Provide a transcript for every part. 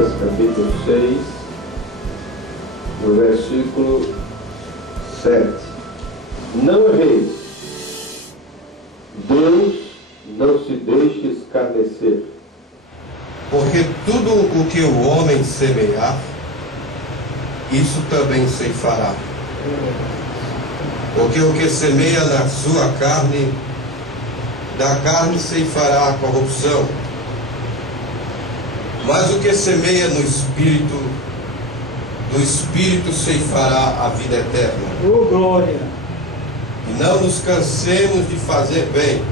Lucas, capítulo 6, no versículo 7. Não erreis, Deus não se deixe escarnecer. Porque tudo o que o homem semear, isso também ceifará. Porque o que semeia na sua carne, da carne ceifará a corrupção. Mas o que semeia no Espírito, do Espírito ceifará a vida eterna. Oh, glória! E não nos cansemos de fazer bem,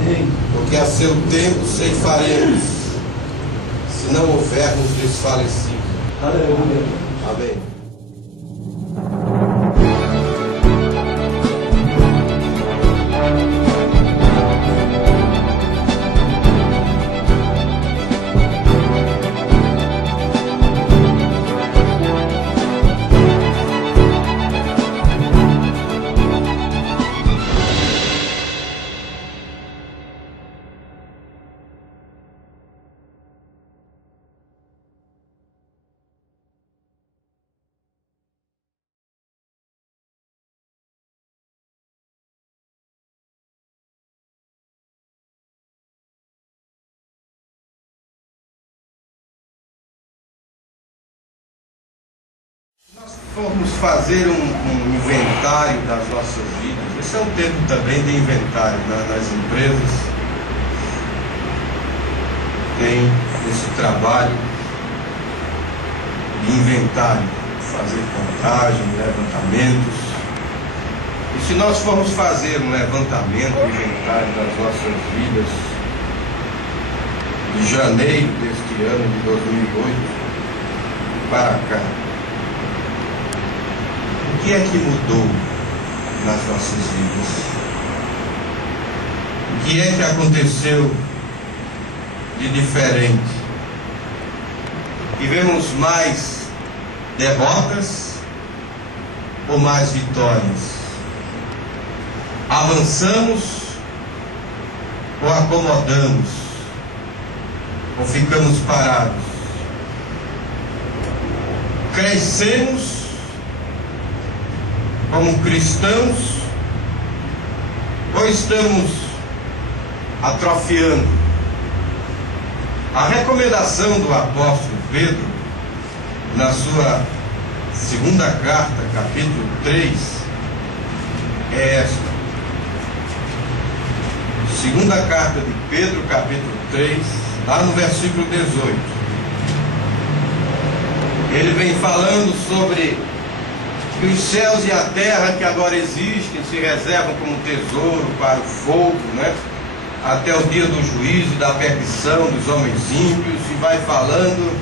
Amém. porque a seu tempo ceifaremos, se não houvermos desfalecido. Aleluia! Amém. Nós formos fazer um inventário das nossas vidas, esse é um termo também de inventário, nas empresas tem esse trabalho de inventário, fazer contagem, levantamentos. E se nós formos fazer um levantamento, um inventário das nossas vidas de janeiro deste ano de 2008 para cá, o que é que mudou nas nossas vidas? O que é que aconteceu de diferente? Tivemos mais derrotas ou mais vitórias? Avançamos ou acomodamos? Ou ficamos parados? Crescemos como cristãos ou estamos atrofiando? A recomendação do apóstolo Pedro, na sua segunda carta, capítulo 3, é esta. Segunda carta de Pedro, capítulo 3, lá no versículo 18. Ele vem falando sobre que os céus e a terra que agora existem se reservam como tesouro para o fogo, né? Até o dia do juízo e da perdição dos homens ímpios, e vai falando,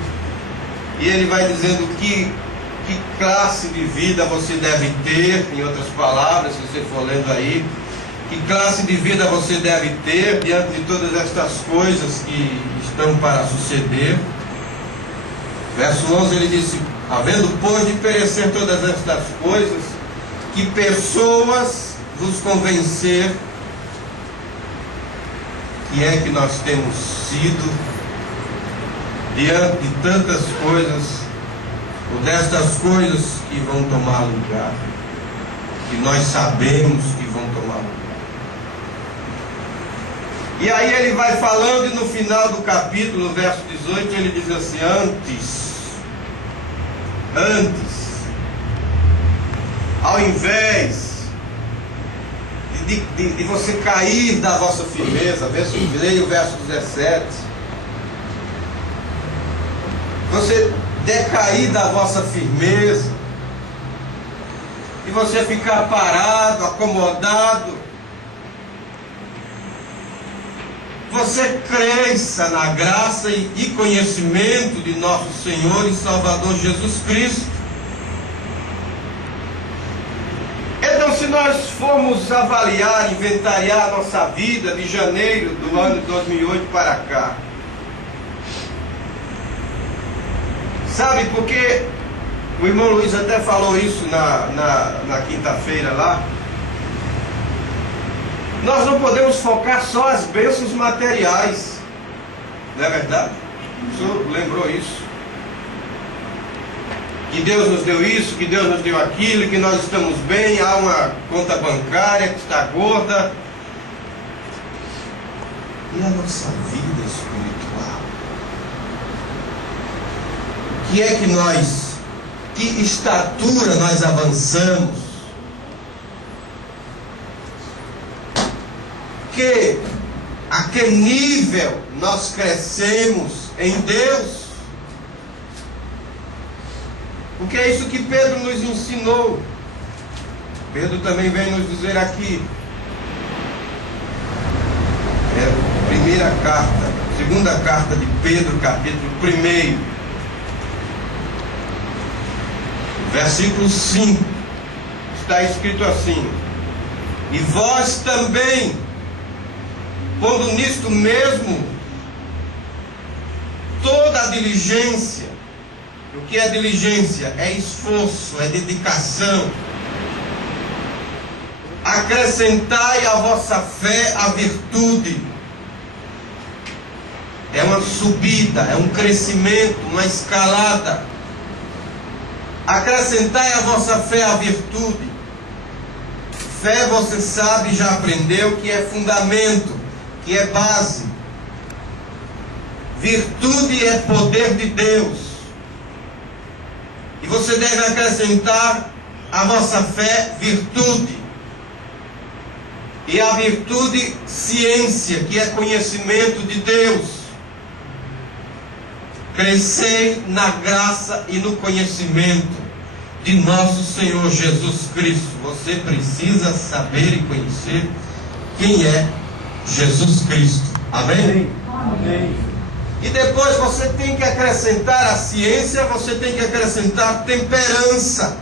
e ele vai dizendo que classe de vida você deve ter, em outras palavras, se você for lendo aí, que classe de vida você deve ter diante de todas estas coisas que estão para suceder. Verso 11 ele disse: havendo pois de perecer todas estas coisas, que pessoas vos convencer que é que nós temos sido diante de tantas coisas, ou destas coisas que vão tomar lugar, que nós sabemos que vão tomar lugar. E aí ele vai falando, e no final do capítulo, no verso 18, ele diz assim: antes, ao invés de você cair da vossa firmeza, leia o verso 17, você decair da vossa firmeza, e você ficar parado, acomodado, você cresça na graça e conhecimento de nosso Senhor e Salvador Jesus Cristo. Então, se nós formos avaliar, inventariar a nossa vida de janeiro do ano de 2008 para cá, sabe, porque o irmão Luiz até falou isso na quinta-feira lá, nós não podemos focar só as bênçãos materiais, não é verdade? O senhor lembrou isso? Que Deus nos deu isso, que Deus nos deu aquilo, que nós estamos bem, há uma conta bancária que está gorda. E a nossa vida espiritual? O que é que nós, que estatura nós avançamos? A que nível nós crescemos em Deus? Porque é isso que Pedro nos ensinou. Pedro também vem nos dizer aqui. Segunda carta de Pedro, capítulo 1, versículo 5. Está escrito assim: e vós também, pondo nisto mesmo toda a diligência. O que é diligência? É esforço, é dedicação. Acrescentai à vossa fé a virtude. É uma subida, é um crescimento, uma escalada. Acrescentai à vossa fé a virtude. Fé, você sabe, já aprendeu que é fundamento, que é base. Virtude é poder de Deus. E você deve acrescentar à vossa fé virtude. E a virtude, ciência, que é conhecimento de Deus. Crescei na graça e no conhecimento de nosso Senhor Jesus Cristo. Você precisa saber e conhecer quem é Jesus Cristo. Amém? Amém. E depois você tem que acrescentar a ciência, você tem que acrescentar temperança.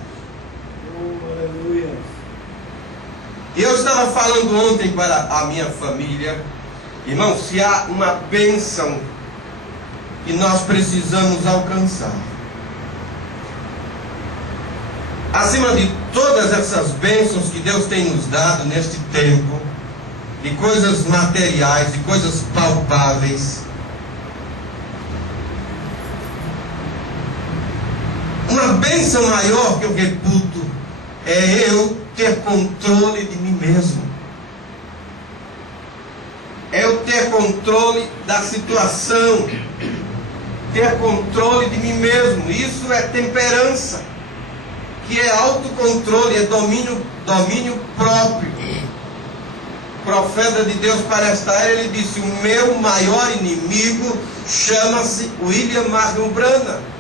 Oh, aleluia. Eu estava falando ontem para a minha família, irmão, se há uma bênção que nós precisamos alcançar, acima de todas essas bênçãos que Deus tem nos dado neste tempo, de coisas materiais, de coisas palpáveis, uma bênção maior que eu reputo é eu ter controle de mim mesmo. É eu ter controle da situação, ter controle de mim mesmo. Isso é temperança, que é autocontrole, é domínio próprio. O profeta de Deus para esta era, ele disse: o meu maior inimigo chama-se William Marion Branham.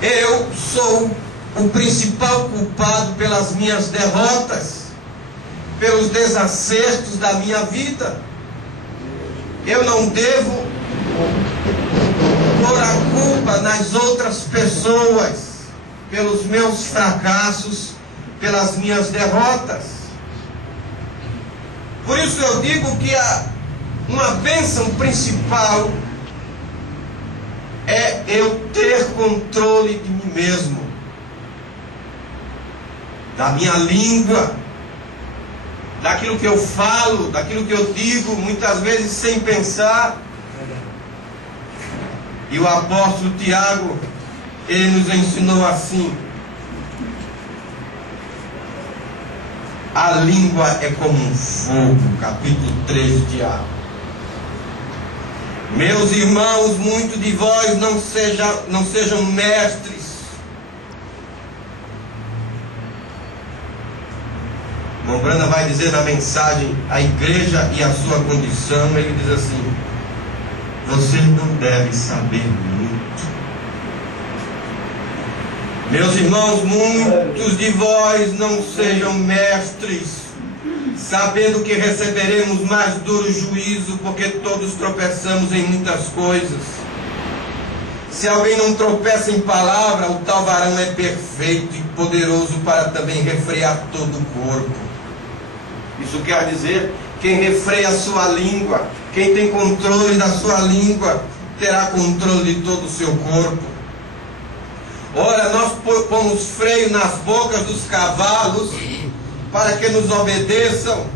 Eu sou o principal culpado pelas minhas derrotas, pelos desacertos da minha vida. Eu não devo pôr a culpa nas outras pessoas, pelos meus fracassos, pelas minhas derrotas. Por isso eu digo que uma bênção principal é eu ter controle de mim mesmo, da minha língua, daquilo que eu falo, daquilo que eu digo, muitas vezes sem pensar. E o apóstolo Tiago, ele nos ensinou assim: a língua é como um fogo, capítulo 3 de Tiago. Meus irmãos, muitos de vós não sejam mestres. Mombrana vai dizer na mensagem a igreja e a sua condição. Ele diz assim: você não deve saber muito. Meus irmãos, muitos de vós não sejam mestres, sabendo que receberemos mais duro juízo, porque todos tropeçamos em muitas coisas. Se alguém não tropeça em palavra, o tal varão é perfeito e poderoso para também refrear todo o corpo. Isso quer dizer, quem refreia a sua língua, quem tem controle da sua língua, terá controle de todo o seu corpo. Ora, nós pomos freio nas bocas dos cavalos para que nos obedeçam,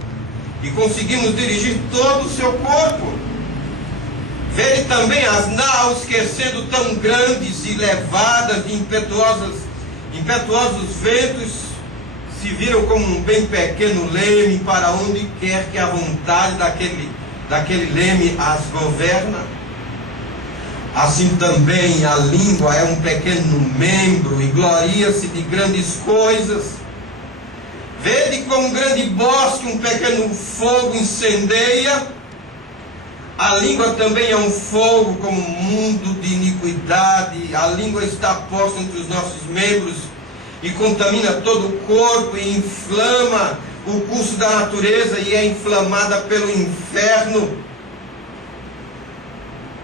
e conseguimos dirigir todo o seu corpo. Vede também as naus que, sendo tão grandes e levadas de impetuosos ventos, se viram como um bem pequeno leme para onde quer que a vontade daquele leme as governa. Assim também a língua é um pequeno membro e gloria-se de grandes coisas. Vede como um grande bosque um pequeno fogo incendeia. A língua também é um fogo como um mundo de iniquidade. A língua está posta entre os nossos membros e contamina todo o corpo e inflama o curso da natureza e é inflamada pelo inferno.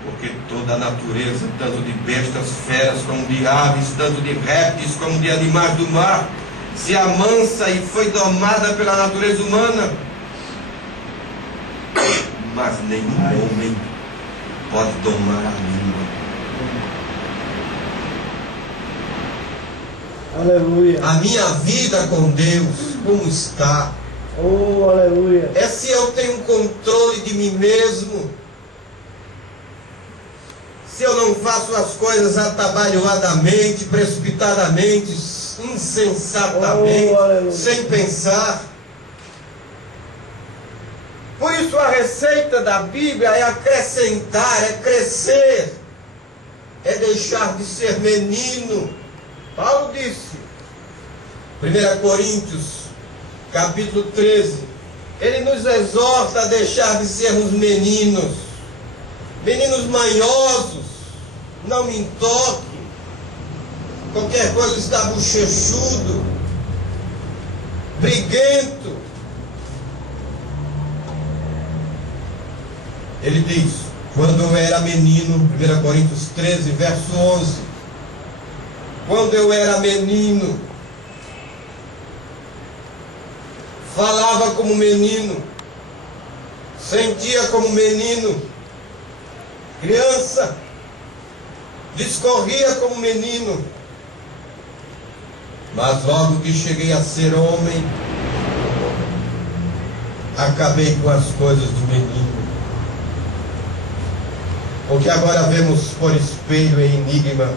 Porque toda a natureza, tanto de bestas, feras, como de aves, tanto de répteis, como de animais do mar, se amansa e foi domada pela natureza humana. Mas nenhum homem pode domar a língua. Aleluia. A minha vida com Deus, como está? Oh, aleluia. É se eu tenho controle de mim mesmo. Se eu não faço as coisas atabalhoadamente, precipitadamente, insensatamente, sem pensar. Por isso a receita da Bíblia é acrescentar, é crescer, é deixar de ser menino. Paulo disse, 1 Coríntios, capítulo 13, ele nos exorta a deixar de sermos meninos manhosos, não me toque, qualquer coisa está bochechudo, briguento. Ele diz, quando eu era menino, 1 Coríntios 13, verso 11, quando eu era menino, falava como menino, sentia como menino, criança, discorria como menino, mas logo que cheguei a ser homem, acabei com as coisas do menino. Porque agora vemos por espelho e enigma,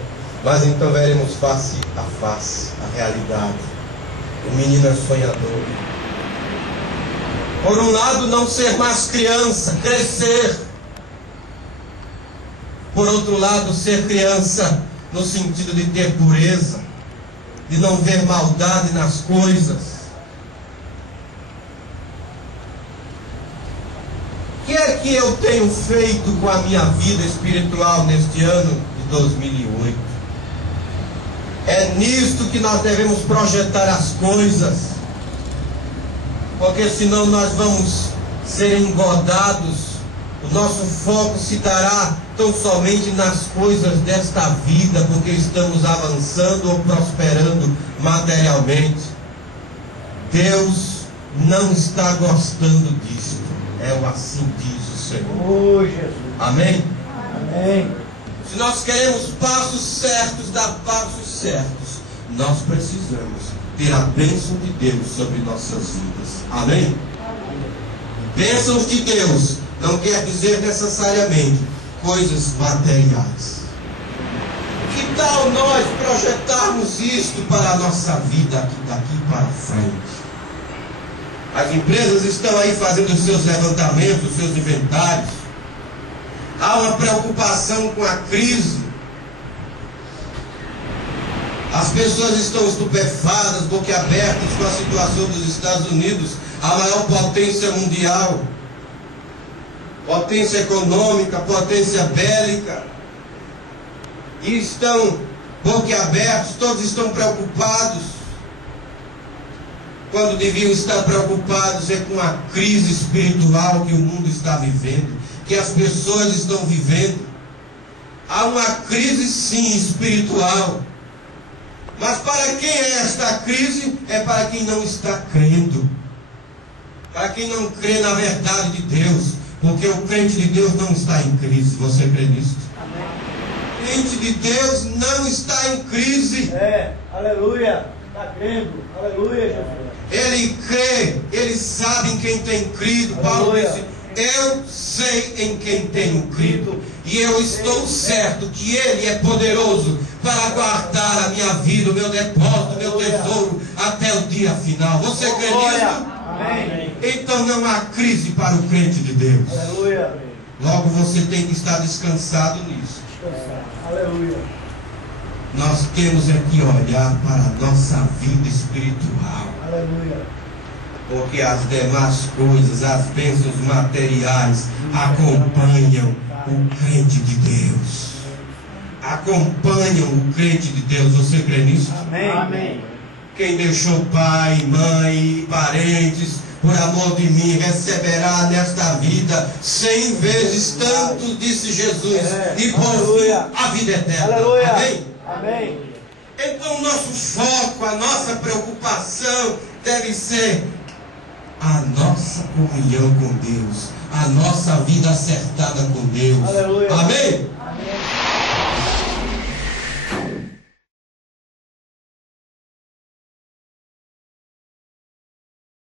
mas então veremos face a face a realidade. O menino é sonhador. Por um lado, não ser mais criança, crescer. Por outro lado, ser criança no sentido de ter pureza, de não ver maldade nas coisas. O que é que eu tenho feito com a minha vida espiritual neste ano de 2008? É nisto que nós devemos projetar as coisas, porque senão nós vamos ser engodados. O nosso foco se dará tão somente nas coisas desta vida, porque estamos avançando ou prosperando materialmente. Deus não está gostando disto. É o assim diz o Senhor. Oh, Jesus. Amém? Amém. Se nós queremos passos certos, dar passos certos, nós precisamos ter a bênção de Deus sobre nossas vidas. Amém? Bênçãos de Deus não quer dizer necessariamente coisas materiais. Que tal nós projetarmos isto para a nossa vida daqui para frente? As empresas estão aí fazendo os seus levantamentos, os seus inventários. Há uma preocupação com a crise. As pessoas estão estupefadas, boquiabertas com a situação dos Estados Unidos, a maior potência mundial, potência econômica, potência bélica, e estão boquiabertos, todos estão preocupados, quando deviam estar preocupados é com a crise espiritual que o mundo está vivendo, que as pessoas estão vivendo. Há uma crise sim espiritual, mas para quem é esta crise? É para quem não está crendo, para quem não crê na verdade de Deus, porque o crente de Deus não está em crise. Você crê nisso? O crente de Deus não está em crise. Aleluia. Está crendo. Aleluia, Jesus. Ele crê, ele sabe em quem tem crido. Paulo disse, eu sei em quem tenho crido, e eu estou certo que Ele é poderoso para guardar a minha vida, o meu depósito, o meu tesouro, até o dia final. Você crê nisso? Amém. Então não há crise para o crente de Deus. Aleluia. Logo você tem que estar descansado nisso. Aleluia. Nós temos é que olhar para a nossa vida espiritual. Aleluia. Porque as demais coisas, as bênçãos materiais, acompanham o crente de Deus. Acompanham o crente de Deus. Você crê nisso? Amém. Amém. Quem deixou pai, mãe, parentes, por amor de mim, receberá nesta vida 100 vezes tanto, disse Jesus, e por fim a vida eterna. Aleluia. Amém? Amém. Então o nosso foco, a nossa preocupação deve ser a nossa comunhão com Deus, a nossa vida acertada com Deus. Aleluia. Amém?